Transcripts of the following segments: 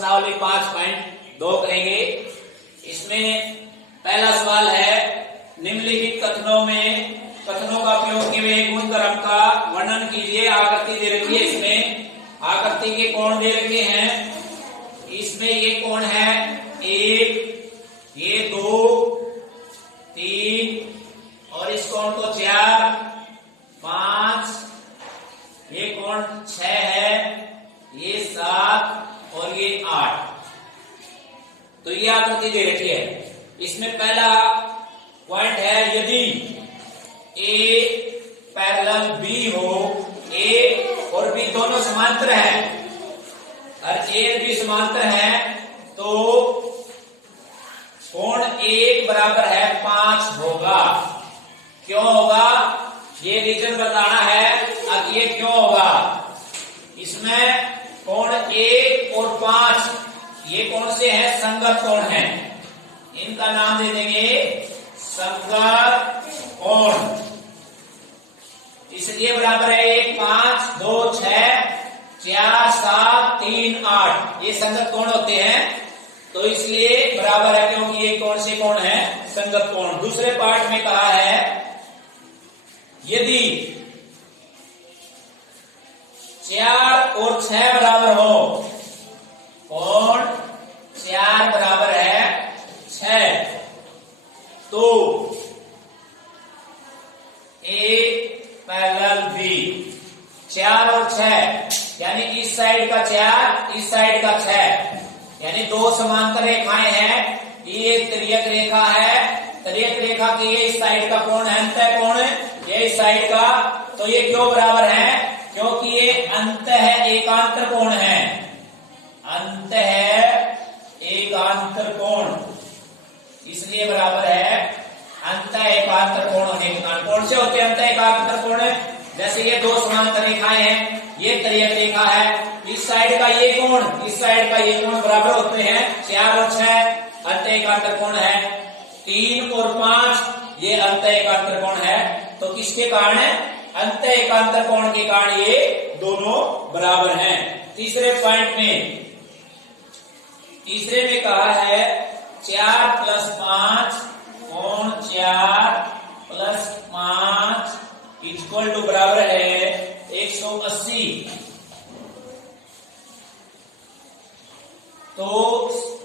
प्रश्नावली 5.2 करेंगे। इसमें पहला सवाल है, निम्नलिखित कथनों का प्रयोग किए हुए गुणधर्म का वर्णन कीजिए। आकृति दे रखी है, इसमें आकृति के कोण दे रखे हैं। इसमें ये कोण है 1, ये 2, 3 और इस कोण को 4, 5, ये कोण 6 है, ये 7 और ये 8। तो ये आकृति दे रखी है। इसमें पहला पॉइंट है, यदि ए पैरेलल बी हो, ए और बी दोनों समांतर है और ए और बी समांतर है, तो कोण 1 बराबर है 5 होगा। क्यों होगा, ये रीजन बताना है। अब ये क्यों होगा, इसमें कोण 1 और 5 ये कौन से हैं, संगत कोण हैं। इनका नाम दे देंगे संगत कोण। इसलिए बराबर है 1, 5, 2, 6, 4, 7, 3, 8 ये संगत कोण होते हैं। तो इसलिए बराबर है, क्योंकि ये कौन से कोण है, संगत कोण। दूसरे पार्ट में कहा है, यदि 4 और 6 बराबर हो, कोण 4 बराबर है 6, तो ए पैरेलल बी 4 और 6 यानी इस साइड का 4, इस साइड का 6, यानी दो समांतर रेखाएं हैं। ये तिर्यक रेखा है, तिर्यक रेखा की ये इस साइड का कोण है, अंतः कोण ये इस साइड का। तो ये क्यों बराबर है, क्योंकि ये अंतः एकांतर कोण है, अंतः एकांतर कोण, इसलिए बराबर है अंतः एकांतर कोण होने के कारण। कौन से होते हैं अंतः एकांतर कोण, जैसे ये दो समांतर रेखाएं हैं, ये तिर्यक रेखा है, इस साइड का ये कोण, इस साइड का ये कोण बराबर होते हैं 4 और 6, अंतः एकांतर कोण है। 3 और 5 ये अंतः एकांतर कोण है। तो किसके कारण है, अंतः एकांतर कोण के कारण ये दोनों बराबर हैं। तीसरे पॉइंट में, तीसरे में कहा है 4 + 5 कोण 4 + 5 = बराबर है 180। तो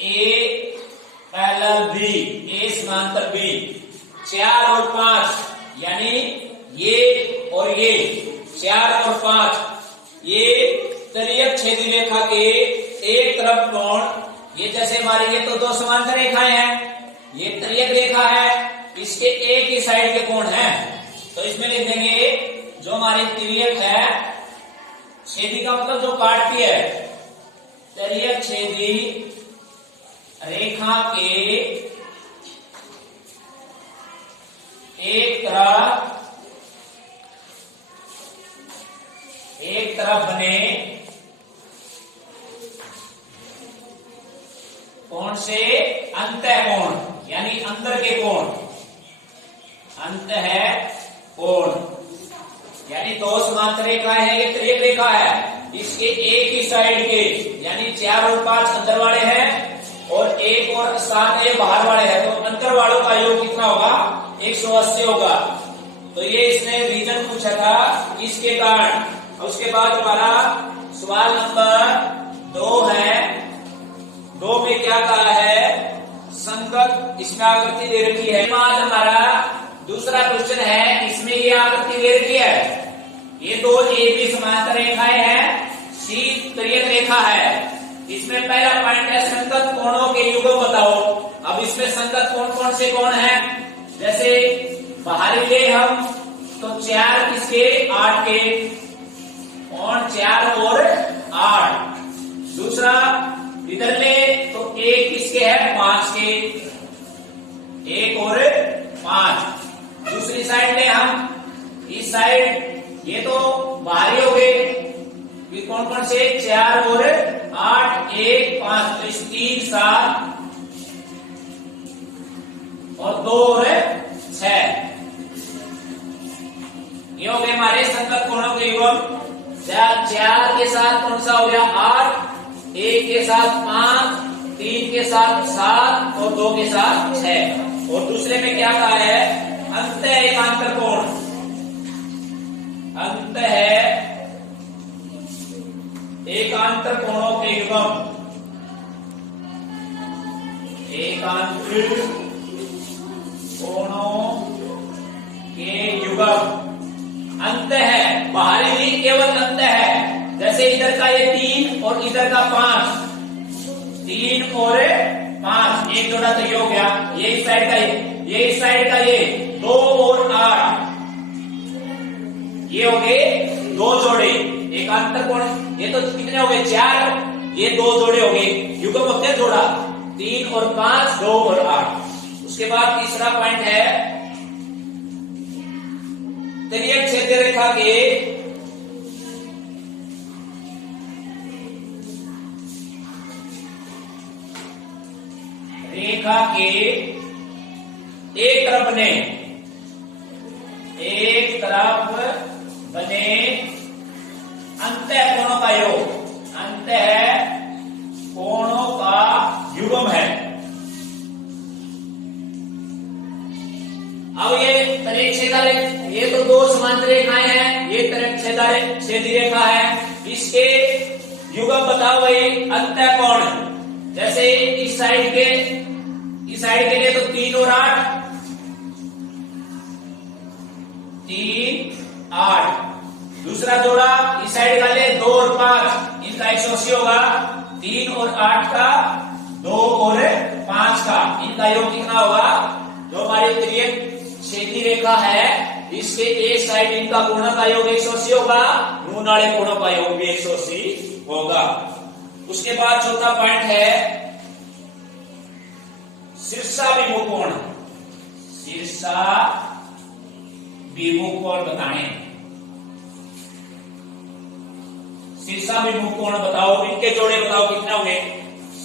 ए पैरेलल बी, ए समांतर बी, 4 और 5 यानी ये और ये 4 और 5 ये तिर्यक छेदी रेखा के एक तरफ कोण, ये जैसे हमारे ये तो दो समांतर रेखाएं हैं, ये तिर्यक रेखा है, इसके एक ही साइड के कोण हैं। तो इसमें लिख देंगे जो हमारी तिर्यक है, छेदी का मतलब जो काटती है, तिर्यक छेदी रेखा के एक तरफ बने कोण से अंतः कोण, यानी अंदर के कोण, अंतः कोण, यानी दो समांतर रेखाएं हैं, ये तिर्यक रेखा है, इसके एक ही साइड के, यानी 4 और 5 अंदर वाले हैं और 1 और 7 ये बाहर वाले हैं। तो अंदर वालों का योग कितना होगा, 180 होगा। तो ये इसने रीजन पूछा था, इसके कारण। उसके बाद हमारा सवाल नंबर 2 है। 2 में क्या कहा है, संगत, इसमें आकृति दे रखी है। आज हमारा दूसरा क्वेश्चन है, इसमें ये आकृति दे रखी है, ये दो ए बी समांतर रेखाएं हैं, सी तिर्यक रेखा है। इसमें पहला पॉइंट है, संगत कोणों के युगल बताओ। अब इसमें संगत कोण कौन से कोण हैं, जैसे बाहरी ले हम तो 4 किसके, 8 के, कोण 4 और 8। दूसरा इधर ले तो 1 किसके है, 5 के, 1 और 5। दूसरी साइड ले हम, इस साइड ये तो बाहरी हो गए, ये कौन कौन से, 4 और 8, 1, 5, तो इस 3, 7 और 2 और 6 ये हो गए हमारे संगत कोणों के युगल। 4 के साथ कौन सा हो गया, 8, 1 के साथ 5, 3 के साथ 7 और 2 के साथ 6। और दूसरे में क्या कहा है, अंत एकांतर कोण, अंत है एकांतर कोणों के युग्म, एकांतर कोणों के युग्म। अंत है, बाहरी भी केवल अंत है। जैसे इधर का ये 3 और इधर का 5, 3 और 5 एक जोड़ा तो ये हो गया। ये इस साइड का ये इस साइड का ये 2 और 8, ये हो गए 2 जोड़े एकांतर कोण। ये तो कितने हो गए, 4, ये 2 जोड़े हो गए। युग्म होते हैं जोड़ा, 3 और 5, 2 और 8। उसके बाद तीसरा पॉइंट है तिर्यक छेद रेखा के एक तरफ बने अंत कोणों का योग, अंत कोणों का युग्म है। अब ये तिर्यक छेदा, ये तो 2 समांतर रेखाएं हैं, ये तिर्यक छेदी रेखा है। इसके युग्म बताओ भाई, अंत कोण। जैसे इस साइड के लिए तो 3 और 8, 3, 8। दूसरा जोड़ा इस साइड का ले 2 और 5, इनका 180 होगा। 3 और 8 का, 2 और 5 का, इनका योग कितना होगा। जो हमारी तिर्यक छेदी रेखा है, इसके एक साइड इनका कोणों का योग 180 होगा, मुंह नाले कोणों का योग भी 180 होगा। उसके बाद चौथा पॉइंट है शीर्षाभिमुख कोण, शीर्षाभिमुख कोण बताएं। शीर्षाभिमुख कोण बताओ, इनके जोड़े बताओ कितने होंगे।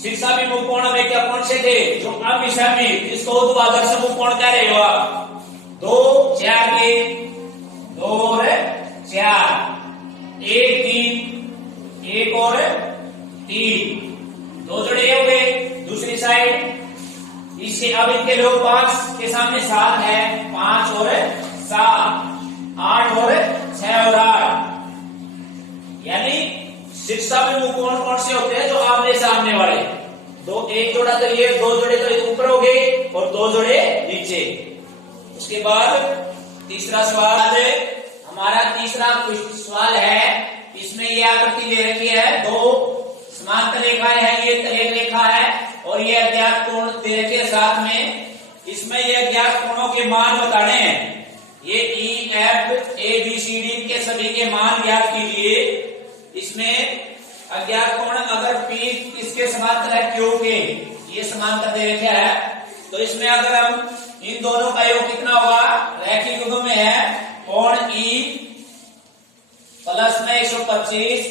शीर्षाभिमुख कोण में क्या कौन से थे, जो अविषमी, जिसको ऊर्ध्वाधर समूह कोण कह रहे हो आप। 2, 4 के, 2 और 4, 1, 3, 1 और 3, 2 जोड़े हो गए। दूसरी साइड इसके, अब इनके लोग 5 के सामने 7 है, 5 और 7, 8 और 6 और 8। यानी शीर्षाभिमुख कोण कौन से होते हैं, जो आमने सामने वाले। एक जोड़ा तो ये, 2 जोड़े तो ऊपर हो गए और 2 जोड़े नीचे। उसके बाद तीसरा सवाल, हमारा तीसरा सवाल है, इसमें ये आकृति ले रखी है, 2 समांतर रेखाएं हैं, ये तिर्यक रेखा है और ये अज्ञात कोण दे रखे हैं साथ में। इसमें ये अज्ञात कोणों के मान बताने हैं। ये ई, एफ, ए, बी, सी, डी के सभी के मान ज्ञात कीजिए। इसमें अज्ञात कोण अगर P इसके समांतर है Q के, ये समांतर दे रखे है, तो इसमें अगर हम इन दोनों का योग कितना होगा, रैखिक युग्म में है कोण E प्लस में 125,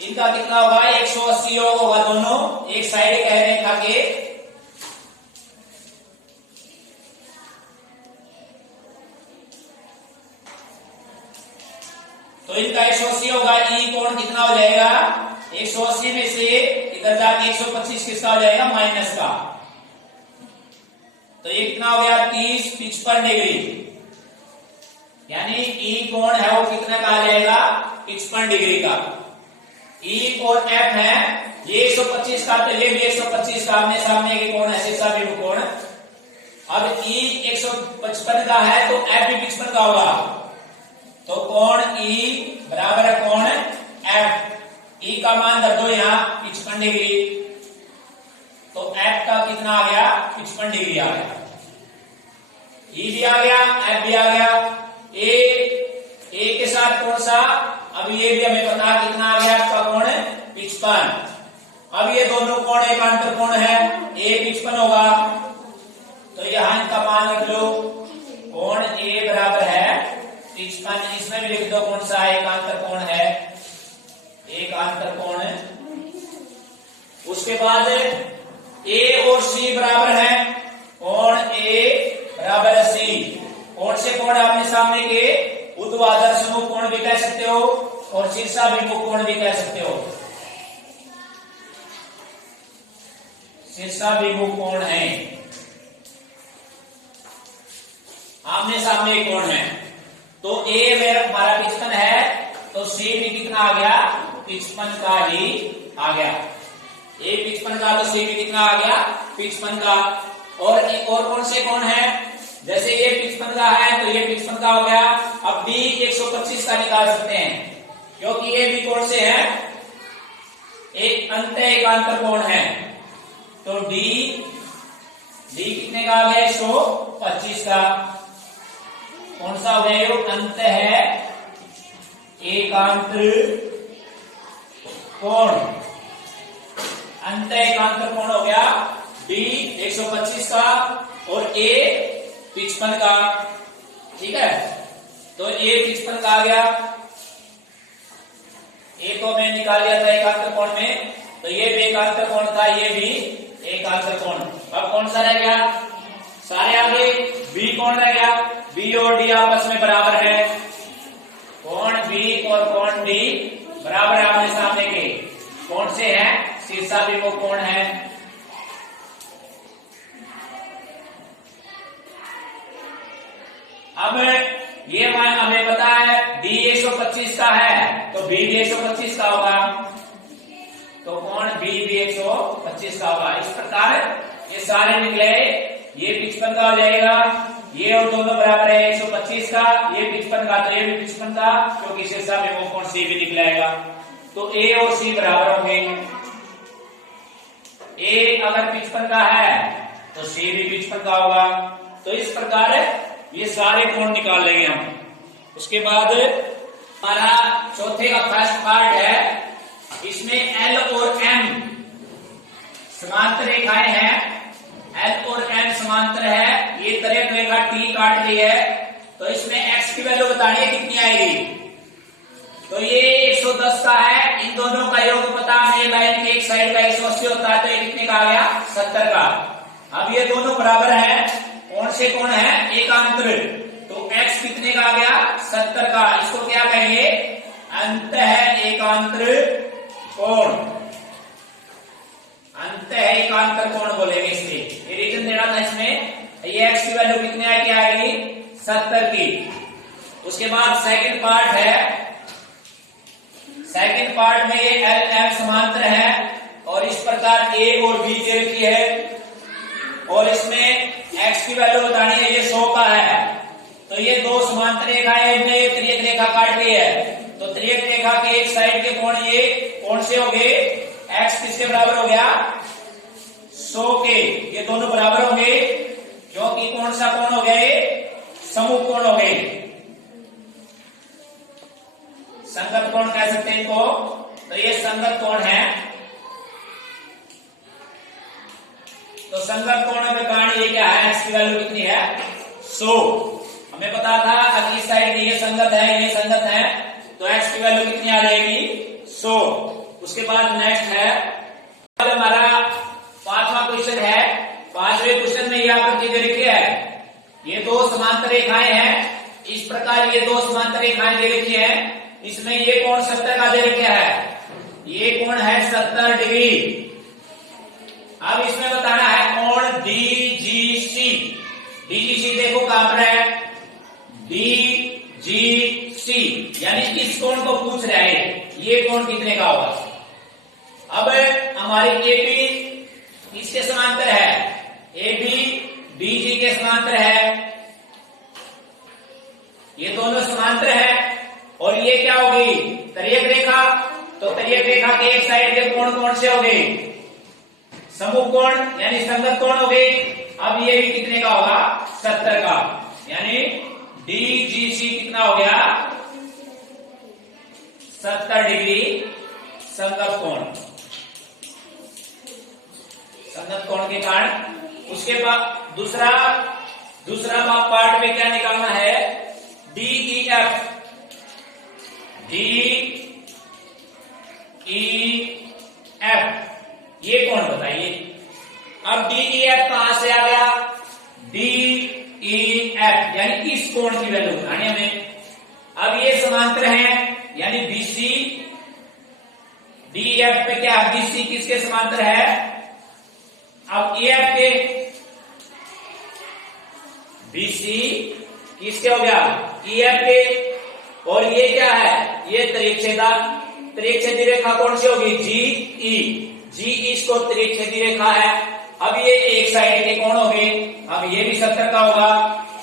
इनका कितना होगा 180 योग होगा। दोनों एक साइड कह रेखा के। तो इनका 180 होगा। ई कोण कितना हो जाएगा, 180 में से इधर जाके 125 किसका हो जाएगा, माइनस का। तो ये कितना हो गया 30, 55 डिग्री। यानी ई कोण है वो कितना का आ जाएगा, 55 डिग्री का। ई और एफ है, ये 125 का, तो ये भी 125 का, आमने सामने के कोण है, शीर्षाभिमुख कोण। अब ई 155 का है तो एफ भी 55 का होगा। तो कोण E बराबर है कोण F। E का मान रख दो यहाँ 55 डिग्री, तो F का कितना आ गया, 55 डिग्री आ गया। E भी आ गया, F भी आ गया। A के साथ कौन सा, अब ये भी हमें पता कितना आ गया आपका कोण 55। अब ये दोनों कोण एकांतर कोण है, A 55 होगा, तो यहां इनका मान रख लो। कोण A बराबर है 55, इसमें भी लिख दो कौन सा एकांतर कोण है, एकांतर कोण। उसके बाद A और C बराबर है, कोण A बराबर है C। कौन से कोण आपने सामने के, ऊर्ध्वाधर समूह कोण भी कह सकते हो और शीर्षाभिमुख कोण भी कह सकते हो। शीर्षाभिमुख कोण है, आमने सामने कोण है। तो ए मेरा हमारा 55 है, तो सी भी कितना आ गया, 55 का ही आ गया। ए 55 का, तो सी भी कितना आ गया, 55 का। और एक और कौन से कोण है, जैसे ये 55 का है तो ये 55 का हो गया। अब डी 125 का निकाल सकते हैं, क्योंकि ये भी कौन से है, एक अंत एकांतर कोण है। तो डी कितने का आ गया, 125 का। कौन सा हो गया, ये अंत है एकांतर कोण, अंत एकांतर कोण हो गया डी 125 का और ए 55 का। ठीक है, तो ए 55 का आ गया। ए को मैं निकाल लिया था एकांतर कोण में, तो ये भी एकांतर कोण था, ये भी एकांतर कोण। अब कौन सा रह गया, सारे आगे बी कौन रह गया, बी और डी आपस में बराबर है। कोण बी और कोण डी बराबर है आमने सामने के। कौन से हैं, शीर्षाभिमुख कोण है। अब ये हमें पता है डी 125 का है, तो बी भी 125 का होगा, तो कोण बी भी 125 का होगा। इस प्रकार ये सारे निकले, ये 55 का हो जाएगा, ये और दोनों बराबर है 125 का, ये 55 का, तो ये भी 55 का, क्योंकि शीर्षाभिमुख कोण सी भी निकलेगा। तो ए और सी बराबर होंगे। ए अगर 55 का है तो सी भी 55 का होगा। तो इस प्रकार ये सारे कोण निकाल लेंगे हम। उसके बाद हमारा चौथे का फर्स्ट पार्ट है, इसमें एल और एम समांतर रेखाएं हैं। एल और एम समांतर है, ये तरह रेखा टी काट रही है, तो इसमें एक्स की वैल्यू बतानी है कितनी आएगी। तो ये 110 का है, इन दोनों का योग पता है, लाइन के एक साइड का 180 होता है, तो ये कितने का आ गया, 70 का। अब ये दोनों बराबर है, कौन से कोण है, एकांतर, तो x कितने का आ गया, 70 का। इसको क्या कहेंगे, अंत है एकांतर कोण, अंत है एकांतर कोण बोलेंगे इसलिए। ये रीजन देना था इसमें। ये x की वैल्यू कितने आएगी, 70 की। उसके बाद सेकंड पार्ट है, सेकंड पार्ट में ये एल एम समांतर है और इस प्रकार ए और बी दे रखी है, और इसमें x की वैल्यू बतानी है, ये 100 का है। तो ये दो समांतर रेखाएं, इनमें ये त्रियक रेखा काट रही है, तो त्रियक रेखा के एक साइड के कोण ये कौन से हो गए, x किसके बराबर हो गया, 100 के। ये दोनों बराबर होंगे, क्योंकि कौन सा कोण हो गए, समूह कोण हो गए, संगत कोण कह सकते हैं इनको। तो ये संगत कोण है, तो संगत कोण में कारण ये क्या है, x की वैल्यू कितनी है, 100। हमें पता था अगली साइड ये संगत है, ये संगत है, तो x की वैल्यू कितनी आ जाएगी, 100। उसके बाद नेक्स्ट है हमारा 5वां क्वेश्चन है। 5वें क्वेश्चन में यह आकृति दे रखी है, ये दो समांतर रेखाएं हैं, इस प्रकार ये दो समांतर रेखाएं दे रखी है, इसमें ये कोण 70 का दे रखा है, ये कोण है 70 डिग्री। अब इसमें बताना है कोण डीजीसी। डीजीसी देखो कहां पर है, डीजीसी, यानी इस कोण को पूछ रहा है, ये कोण कितने का होगा। अब हमारी एबी किसके समांतर है, एबी डीजी के समांतर है, ये दोनों समांतर है। और ये क्या होगी, त्रियक रेखा, तो त्रियक रेखा के एक साइड के कोण कौन से हो गए, समूह कोण यानी संगत कोण हो गए। अब ये भी कितने का होगा, 70 का, यानी डीजीसी कितना हो गया, 70 डिग्री संगत कोण, संगत कोण के कारण। उसके बाद दूसरा पार्ट में क्या निकालना है, डीईएफ, डीईएफ ये कौन बताइए। अब डीईएफ कहां से आ गया, डीईएफ यानी इस कोण की वैल्यू बतानी हमें। अब ये समांतर है, यानी बीसी, डीईएफ पे क्या, बीसी किसके समांतर है, BC किसके हो गया, EF के। और ये क्या है, ये त्रिच्छेदी रेखा कौन सी होगी, GE। GE इसको त्रिच्छेदी रेखा है। अब ये एक साइड के कौन हो गए, अब ये भी 70 का होगा,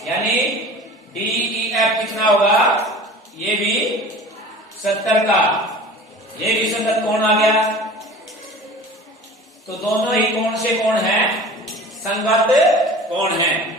यानी DEF कितना होगा, ये भी 70 का, ये भी संगत कोण आ गया। तो दोनों ही कोण से कोण है, संगत कोण है।